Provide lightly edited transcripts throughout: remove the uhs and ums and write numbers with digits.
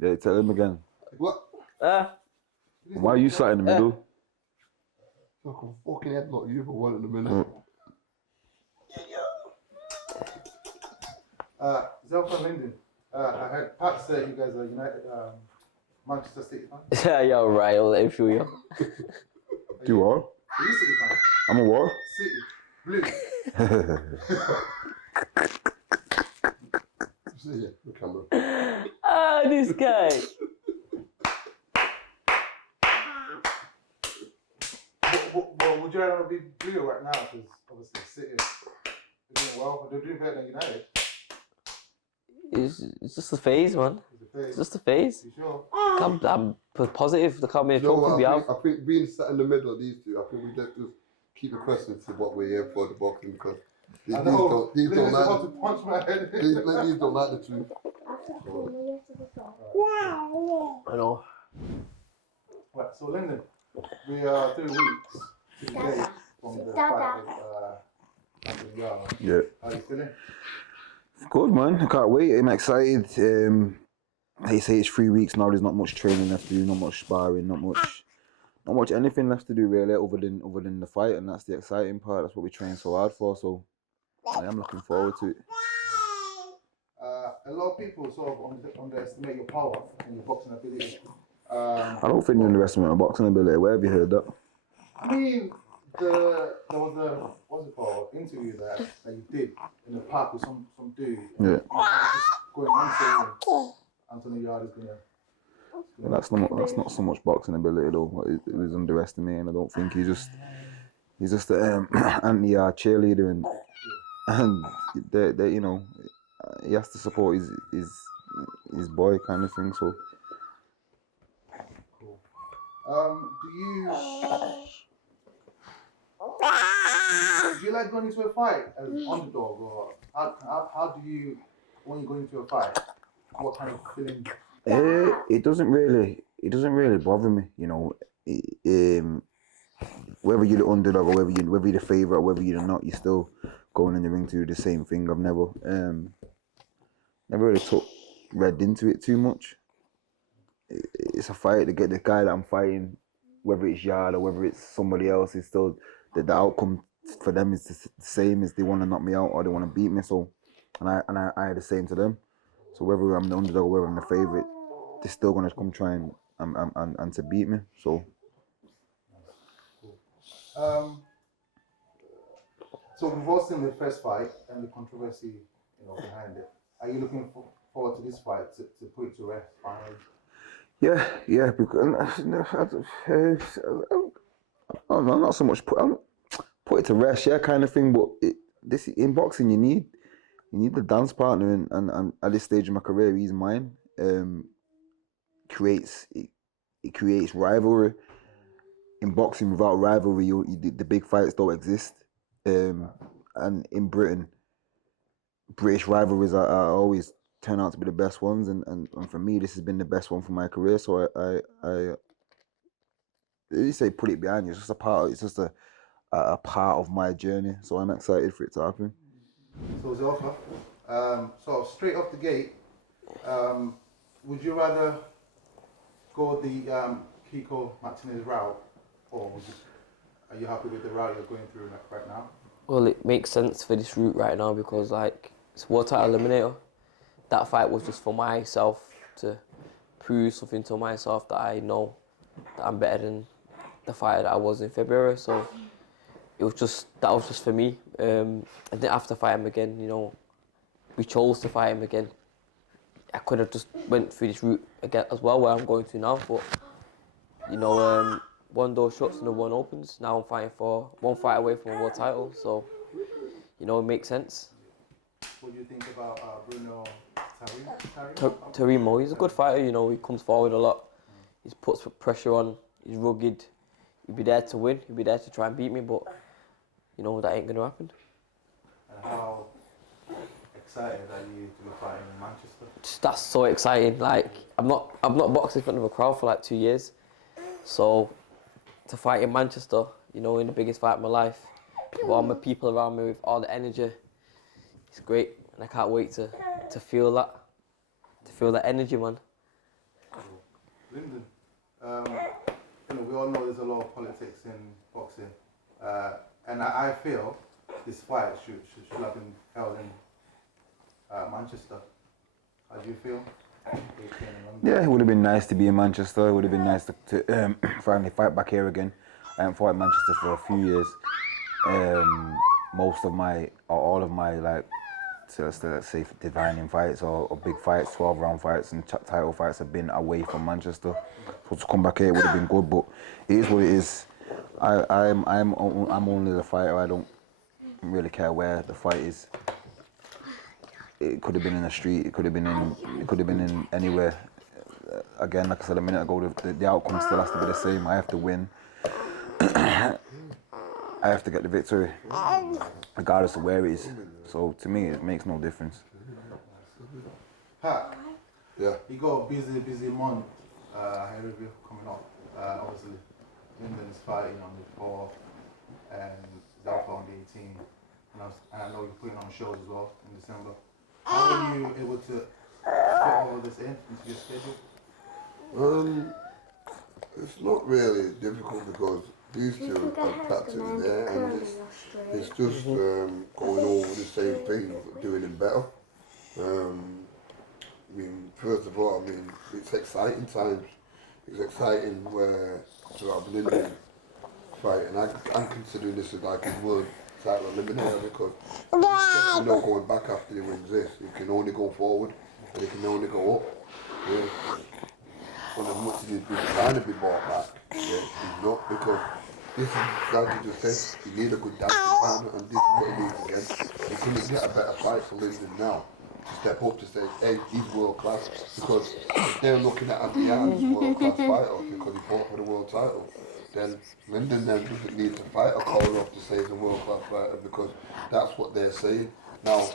Yeah, tell him again. What? Why are you sat in the middle? So I can fucking headlock you for one in a minute. Zelfa and Lyndon, I heard Pat say you guys are United, Manchester City fans. Yeah, you're right. I'll let him show you. Do what? Are you City fan? I'm a what? City. Blue. See ya, the camera. Ah, this guy. Well, would you rather be blue right now? Because obviously City are doing well, but they're doing better than United. It's just a phase, man. It's just a phase. You sure? I'm positive. They can't be a You know trophy. what, I think being sat in the middle of these two, I think we just keep the questions to what we're here for, the boxing, because these don't like the truth. I know. Right, so Lyndon, we are 3 weeks today from the fight with Yeah. How are you feeling? Good, man. I can't wait. I'm excited. They say it's 3 weeks now. There's not much training left to do, not much sparring, not much anything left to do really, other than the fight, and that's the exciting part. That's what we train so hard for. So I am looking forward to it. A lot of people sort of underestimate your power and your boxing ability. I don't think you underestimate my boxing ability. Where have you heard that? I mean, there was a what's it called interview that you did in the park with some dude. Yeah. Just going on saying Anthony Yard is gonna. That's not so much boxing ability though. It was underestimating. I don't think he's just an anti-yard cheerleader, and they you know, he has to support his boy kind of thing. So. Cool. Do you like going into a fight as an underdog, or how do you, when you go into a fight, what kind of feeling? It doesn't really bother me, you know. Whether you're the underdog or whether you're the favourite or whether you're not, you're still going in the ring to do the same thing. I've never really read into it too much. It's a fight to get the guy that I'm fighting, whether it's Yard or whether it's somebody else, is still the outcome for them is the same. As they want to knock me out or they want to beat me. So, and I had the same to them. So whether I'm the underdog or whether I'm the favourite, they're still gonna come try and to beat me. So. So we've all seen the first fight and the controversy, behind it. Are you looking forward to this fight to put it to rest finally? Yeah, because I'm not so much put it to rest, kind of thing. But this in boxing, you need the dance partner, and at this stage of my career, he's mine. It creates rivalry. In boxing, without rivalry, the big fights don't exist. And in Britain, British rivalries are always turn out to be the best ones, and for me, this has been the best one for my career. So I you say put it behind you. It's just a part. It's just a part of my journey. So I'm excited for it to happen. So Zelfa, so straight off the gate, would you rather go the Kiko Martinez route, or are you happy with the route you're going through right now? Well, it makes sense for this route right now because it's World Title Eliminator. That fight was just for myself to prove something to myself that I know that I'm better than the fighter that I was in February. So that was just for me. And then after fight him again, we chose to fight him again. I could have just went through this route again as well, where I'm going to now, but one door shuts and the one opens. Now I'm fighting for one fight away from a world title, so it makes sense. What do you think about Bruno Tarimo? He's a good fighter. He comes forward a lot. He puts pressure on. He's rugged. He'll be there to win. He'll be there to try and beat me, but that ain't gonna happen. And how excited are you to be fighting in Manchester? That's so exciting. I'm not boxed in front of a crowd for 2 years, so to fight in Manchester, in the biggest fight of my life, with all my people around me, with all the energy, it's great, and I can't wait to feel that. to feel that energy, man. Lyndon, we all know there's a lot of politics in boxing, and I feel this fight should have been held in Manchester. How do you feel? Yeah, it would have been nice to be in Manchester. It would have been nice to finally fight back here again. I haven't fought in Manchester for a few years. All of my like, so let's say defining fights or big fights, 12-round fights and title fights have been away from Manchester. So to come back here would have been good, but it is what it is. I'm only the fighter. I don't really care where the fight is. It could have been in the street. It could have been in anywhere. Again, like I said a minute ago, the outcome still has to be the same. I have to win. I have to get the victory, regardless of where it is. So to me, it makes no difference. Pat, Yeah. you got a busy month ahead of you coming up. Obviously, Lyndon's fighting on the 4th and Zelfa on the 18th. And I know you're putting on shows as well in December. How are you able to fit all of this into your schedule? It's not really difficult because these two are practically there, and it's just going over the same thing, but doing it better. First of all, it's exciting times. It's exciting to have Lyndon fight, and I'm considering this as like a World Title Eliminator because you know, going back after he wins this, he can only go forward and he can only go up. Yeah. And as much as he's been trying to be brought back, yeah, he's not, because this is, like you just said, you need a good dancing partner, and this is what he needs again. He couldn't get a better fight for Lyndon now to step up to say, hey, he's world class, because if they're looking at Adrian as world class fighter because he fought for the world title, then Lyndon then doesn't need to fight a Kolarov to say he's a world class fighter, because that's what they're saying. Now,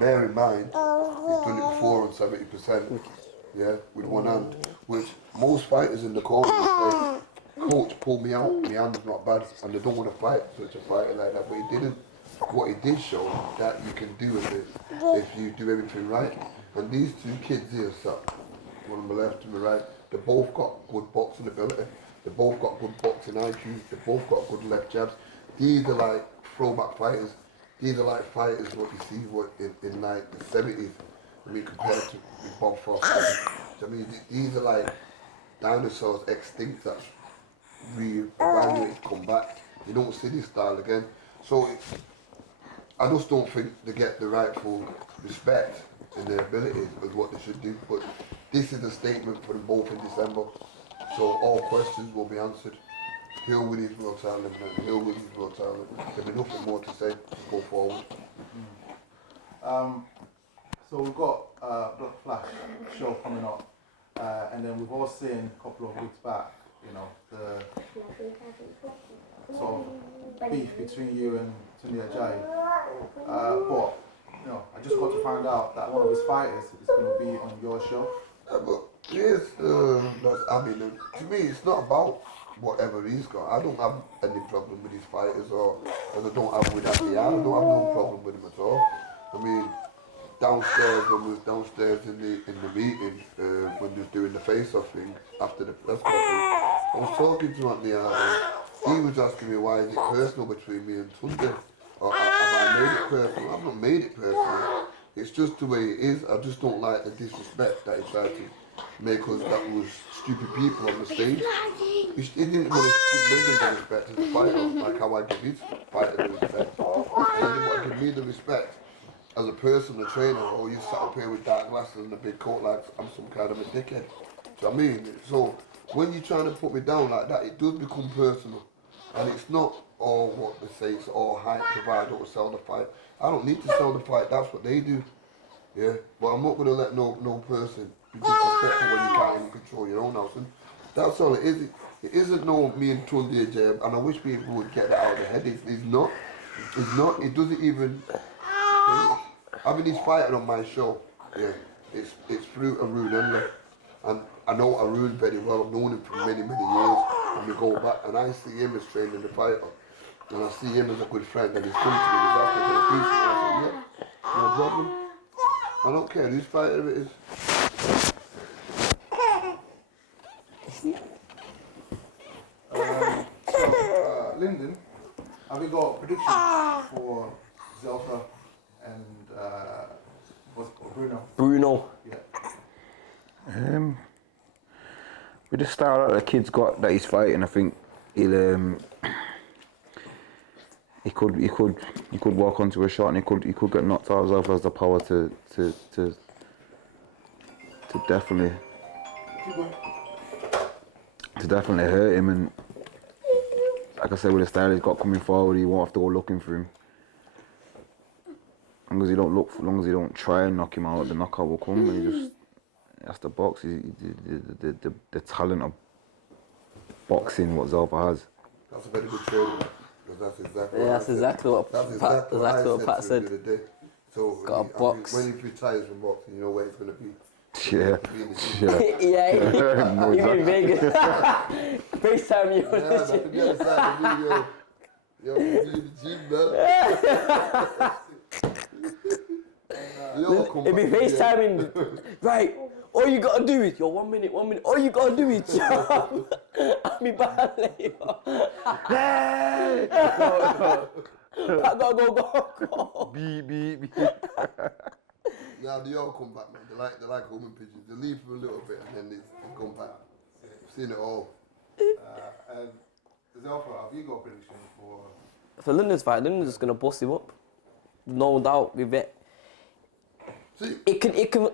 bear in mind, he's done it before on 70%. Yeah, with one hand, which most fighters in the corner will say, coach, pull me out, my hand's not bad, and they don't want to fight such a fighter like that, but he didn't. What he did show that you can do it if you do everything right. And these two kids here, so one on the left and the right, they both got good boxing ability, they both got good boxing IQ, they both got good left jabs. These are like throwback fighters. These are like fighters what you see in like the 70s. Compared to Bob Frost. These are like dinosaurs extinct that's re-evaluated, come back. You don't see this style again. So I just don't think they get the rightful respect in their abilities as what they should do. But this is a statement for them both in December. So all questions will be answered. He'll win his World Title Eliminator. He'll win his World Title. There'll be nothing more to say. Go forward. So we've got Block Flash show coming up, and then we've all seen a couple of weeks back, the sort of beef between you and Tunde Ajayi. But I just got to find out that one of his fighters is going to be on your show. But yes, to me, it's not about whatever he's got. I don't have any problem with his fighters, as I don't have with Andy. I don't have no problem with him at all. Downstairs, when we was downstairs in the meeting, when we was doing the face-off thing after the press conference, I was talking to Anthony and he was asking me why is it personal between me and Tunde, or have I made it personal? I've not made it personal. It's just the way it is. I just don't like the disrespect that he tried to make us that was stupid people on the stage. He didn't want to give Lyndon the respect as a fighter, like how I give his fighter the respect. And he didn't want to give me the respect as a person, a trainer, or you sat up here with dark glasses and a big coat like I'm some kind of a dickhead. Do you know what I mean? So when you're trying to put me down like that, it does become personal. And it's not all what they say, it's all hype, provide or sell the fight. I don't need to sell the fight, that's what they do. Yeah, but I'm not going to let no person be disrespectful when you can't even control your own house. And that's all it is. It isn't no me and Tunde Jeb, and I wish people would get that out of their head. It's not. It's not. It doesn't even. He's fighting on my show. Yeah, it's through Arun Henley, and I know Arun very well. I've known him for many years, and we go back. And I see him as training the fighter, and I see him as a good friend. And he's come to me, he's asking for a piece, and I said, yeah, no problem. I don't care whose fighter it is. Lyndon, have you got predictions for Zelfa and what's it called? Bruno. Yeah. With the style that the kid's got that he's fighting, I think he'll he could walk onto a shot and he could get knocked out. Zelfa has the power to definitely Keep going. to definitely hurt him, and like I said, with the style he's got coming forward, he won't have to go looking for him. As long as he don't look, as long as he don't try and knock him out, the knockout will come, and he just has to box. The talent of boxing what Zelfa has. That's a very good training. Because that's exactly Yeah, what that's I exactly what said. Pat, exactly what Pat said. The other day. So Got a box. when he retires from boxing, you know where he's going to be. Yeah, yeah. Yeah, No, you in exactly. Vegas. FaceTime you. Yeah, that's the other side of the video. Yo, you in the gym, man. It'd be FaceTiming. Right. All you gotta do is, 1 minute. All you gotta do is jump. I'll be back later. I gotta go. Beep. Now they all come back, man. They like home pigeons. They leave for a little bit and then they come back. I've seen it all. And Zelfa, have you got a prediction for Lyndon's fight, Lyndon's just gonna bust him up. No doubt with it. See? It can.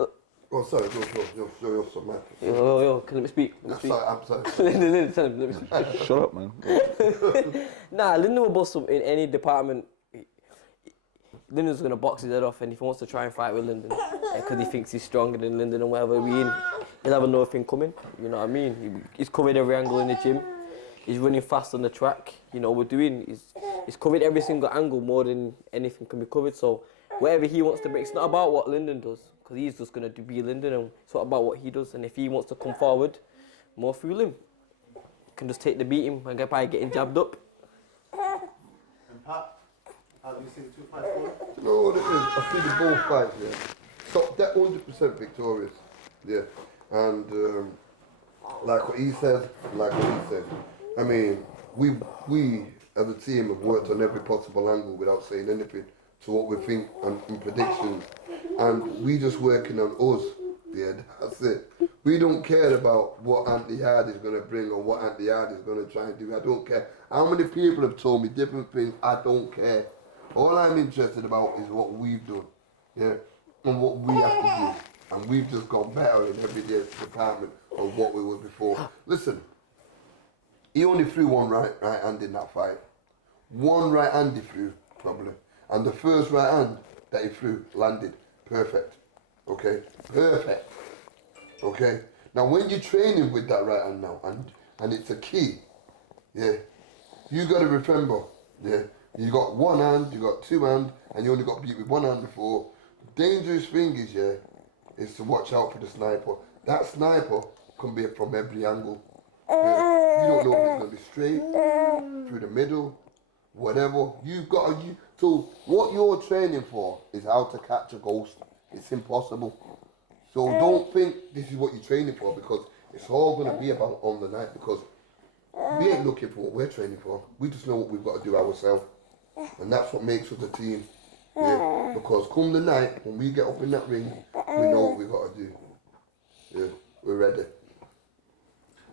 Oh, sorry, you're so mad. Yo, can let me speak? I'm sorry. Lyndon, tell him, let me speak. Shut up, man. Nah, Lyndon will bust him in any department. Lyndon's gonna box his head off, and if he wants to try and fight with Lyndon, because he thinks he's stronger than Lyndon and whatever we in, he'll have another thing coming. You know what I mean? He's covered every angle in the gym. He's running fast on the track. You know what we're doing. He's covered every single angle more than anything can be covered. So whatever he wants to break, it's not about what Lyndon does, because he's just gonna be Lyndon, and it's not about what he does. And if he wants to come forward, more fool him. Can just take the beating and get by getting jabbed up. and Pat? How do you see the two fights going? You know what it is? I see the both fights, yeah. So they're 100% victorious, yeah. And like what he said, I mean, we as a team have worked on every possible angle without saying anything to what we think and predictions. And we just working on us, yeah, that's it. We don't care about what Anthony Hard is going to bring or what Anthony Hard is going to try and do. I don't care. How many people have told me different things? I don't care. All I'm interested about is what we've done, yeah, and what we have to do. And we've just gone better in every department of what we were before. Listen, he only threw one right hand in that fight. One right hand he threw, probably. And the first right hand that he threw landed perfect. Okay? Perfect. Okay? Now when you're training with that right hand now, and it's a key, yeah, you got to remember, yeah, you got one hand, you got two hands, and you only got beat with one hand before. The dangerous thing is, yeah, is to watch out for the sniper. That sniper can be from every angle. Yeah? You don't know if it's going to be straight, through the middle, whatever. So what you're training for is how to catch a ghost. It's impossible. So don't think this is what you're training for, because it's all going to be about on the night, because we ain't looking for what we're training for. We just know what we've got to do ourselves. And that's what makes us a team. Yeah? Because come the night, when we get up in that ring, we know what we've got to do. Yeah, we're ready.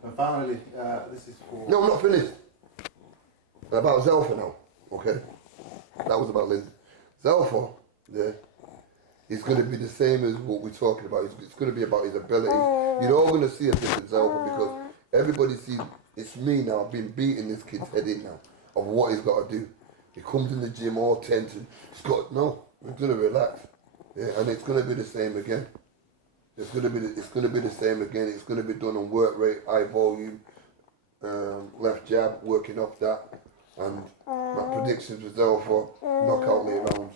And finally, this is for... No, I'm not finished. About Zelfa now, okay? That was about Lyndon. Zelfa, yeah, he's going to be the same as what we're talking about. It's going to be about his abilities. You're all going to see a different Zelfa, because everybody sees, it's me now, I've been beating this kid's head in now of what he's got to do. He comes in the gym all tense and he's got, no, we're going to relax. Yeah, and it's going to be the same again. It's going to be the same again. It's going to be done on work rate, high volume, left jab, working off that. And my predictions was there for knockout late rounds.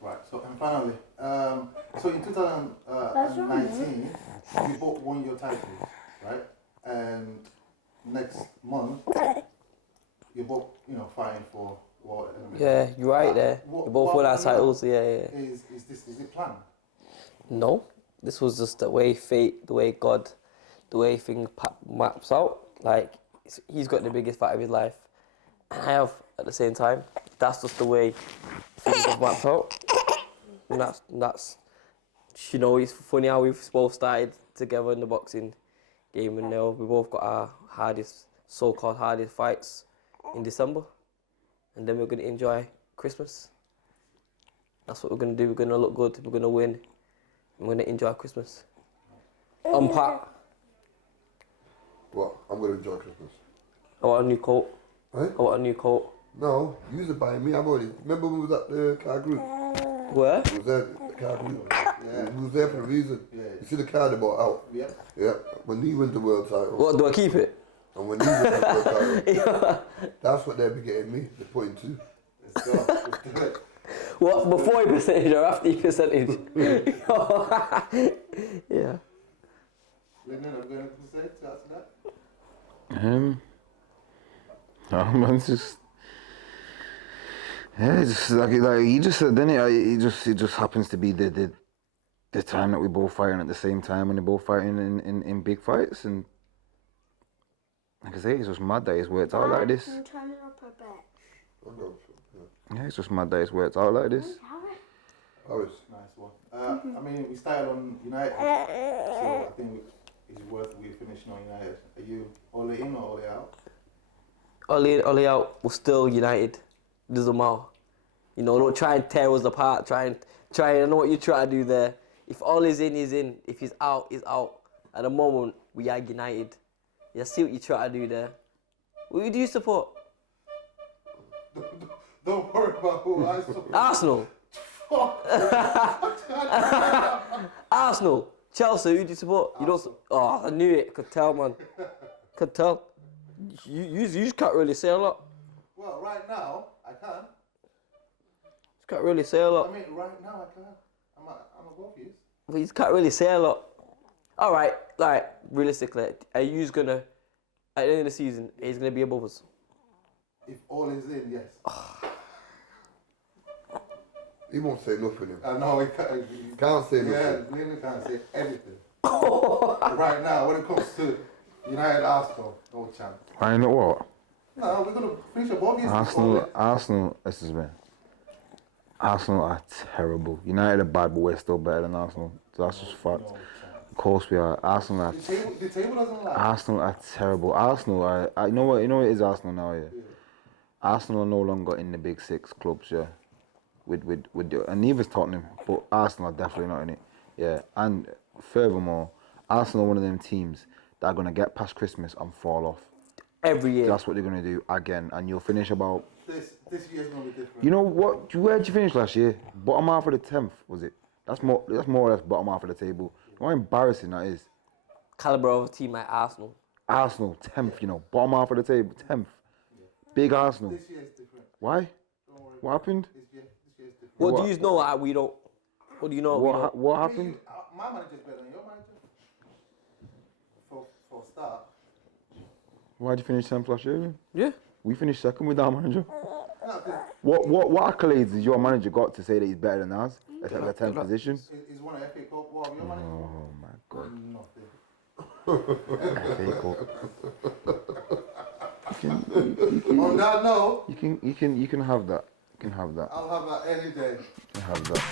Right, so and finally, so in 2019, you both won your titles, right? And next month, you're both, you know, fighting for World Eliminators. Yeah, you're right there. What- We both what won our I wanna know titles. Yeah. Is it planned? No, this was just the way fate, the way God, the way things maps out. Like, he's got the biggest fight of his life, and I have at the same time. That's just the way things have mapped out. And that's you know, it's funny how we've both started together in the boxing game, and now we both got our so-called hardest fights in December, and then we're gonna enjoy Christmas. That's what we're gonna do. We're gonna look good. We're gonna win. I'm gonna enjoy Christmas. Pat. What? I'm gonna enjoy Christmas. I want a new coat. Right? I want a new coat. No, you was buying me. I've already. Remember when we was at the car group? Where? We was there, the car group. Yeah. We was there for a reason. Yeah. You see the car they bought out? Yeah. Yeah. When he wins the world title. What, do I keep it? And when he wins the world title, that's what they'll be getting me. They're putting two. Let's go. Let's do it. What, before your percentage or after your percentage? Yeah. Lyndon, have you got anything to say to answer that? No, man, it's just. Yeah, it's just like you just said, didn't it? It just happens to be the time that we both fighting at the same time, and they're both fighting in big fights, and like I say, it's just mad that it's worked out like this. I'm turning up a bit. Yeah, it's just mad that it's worked out like this. Harris. Nice one. I mean, we started on United, so I think it's worth we finishing on United. Are you all in or all out? Ollie out, we're still united. Doesn't matter. You know, don't try and tear us apart. Try. I know what you're trying to do there. If all is in, he's in. If he's out, he's out. At the moment, we are united. You see what you try to do there. Who do you support? Don't worry about who I support. Arsenal. Arsenal. Chelsea, who do you support? You don't. Oh, I knew it. Could tell, man. Could tell. You just can't really say a lot. Well, right now, I can. You can't really say a lot. I mean, right now, I can. I'm a both of you. But you can't really say a lot. All right, like realistically, are you gonna at the end of the season? He's gonna be above us. If all is in, yes. He won't say nothing. I know he can't. Can't say Yeah, nothing. Lyndon can't say anything. Right now, when it comes to United Arsenal, no chance. I know what? No, we're gonna finish above you. Arsenal, this is me. Arsenal are terrible. United are bad, but we're still better than Arsenal. So that's just fact. Of course we are. Arsenal are. The table doesn't lie. Arsenal are terrible. Arsenal are. You know what? You know what it is Arsenal now, yeah. Arsenal are no longer in the big six clubs, yeah. And neither's Tottenham, but Arsenal are definitely not in it. Yeah. And furthermore, Arsenal are one of them teams that are gonna get past Christmas and fall off. Every year. That's what they're gonna do again, and you'll finish about. This year's gonna be different. You know what? Where did you finish last year? Bottom half of the 10th, was it? That's more or less bottom half of the table. You know how embarrassing that is. Caliber of a team like Arsenal. Arsenal 10th, you know, bottom half of the table 10th. Big Arsenal. This year's different. Why? Don't worry. What happened? This year's different. What do you know that we don't? What do you know? We don't? What happened? My manager's better than your manager. For a start. Why'd you finish 10th last year? Then? Yeah. We finished second with our manager. No, 'cause What accolades has your manager got to say that he's better than us at the 10th position? he's won an FA Cup. What have your manager? Oh my God. Nothing. FA Cup. On that note, You can have that. You can have that. I'll have that any day. You can have that.